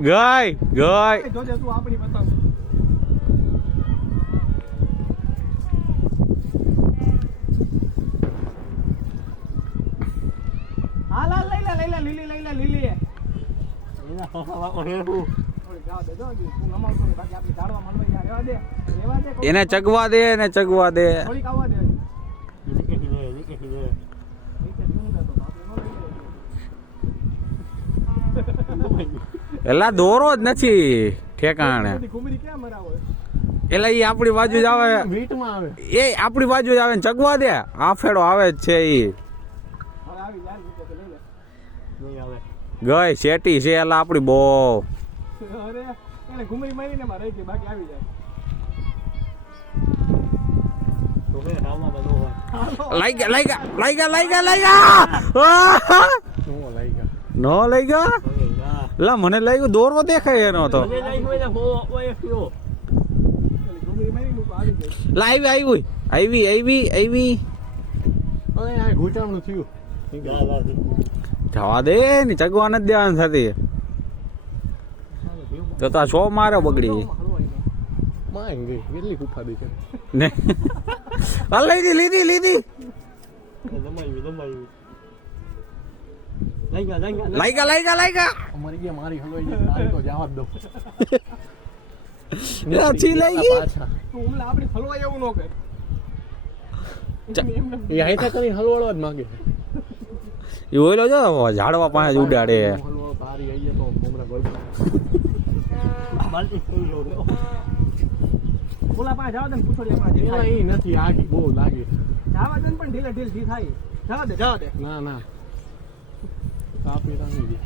ગાય ગાય જોજે તું આપણી પતંગ હાલ હાલ લઈ લે લીલી લઈ લે લીલી એને ચગવા દે એને ચગવા દે એલા દોરો જ નથી ઠેકાણે એલા ઈ આપણી બાજુ જ આવે એ આપણી બાજુ જ આવે ને ચગવા દે આ ફેડો આવે જ છે ઈ ગઈ શેટી છે એલા આપણી બહુ નો લઈ ગયા લા મને લાગ્યું દોરવો દેખાય એનો તો લા આવી ઘૂંટાણું થયું જવા દે ને ચગવા નથી દેવાની થતી તો તા શો મારે બગડી કેટલી કુફાદી છે ને લીધી લઈ ગયા અમારી ગયા મારી હલવાઈ ગઈ મારી તો જવા દો છી લઈ ગઈ તું આપણે હલવાઈ એવું ન કર એ આઈતા કરી હલવાડવા જ માંગે એ ઓઈલો જો ઝાડવા પાસે ઉડાડે હલવો તારી આઈએ તો મોમરા ગોળ બોલા પાસે જાવ દે પૂછોડિયા પાસે એ નથી આગી બહુ લાગે જાવા દે પણ ઢીલ ઢી થાય જવા દે ના તાપી રાંગી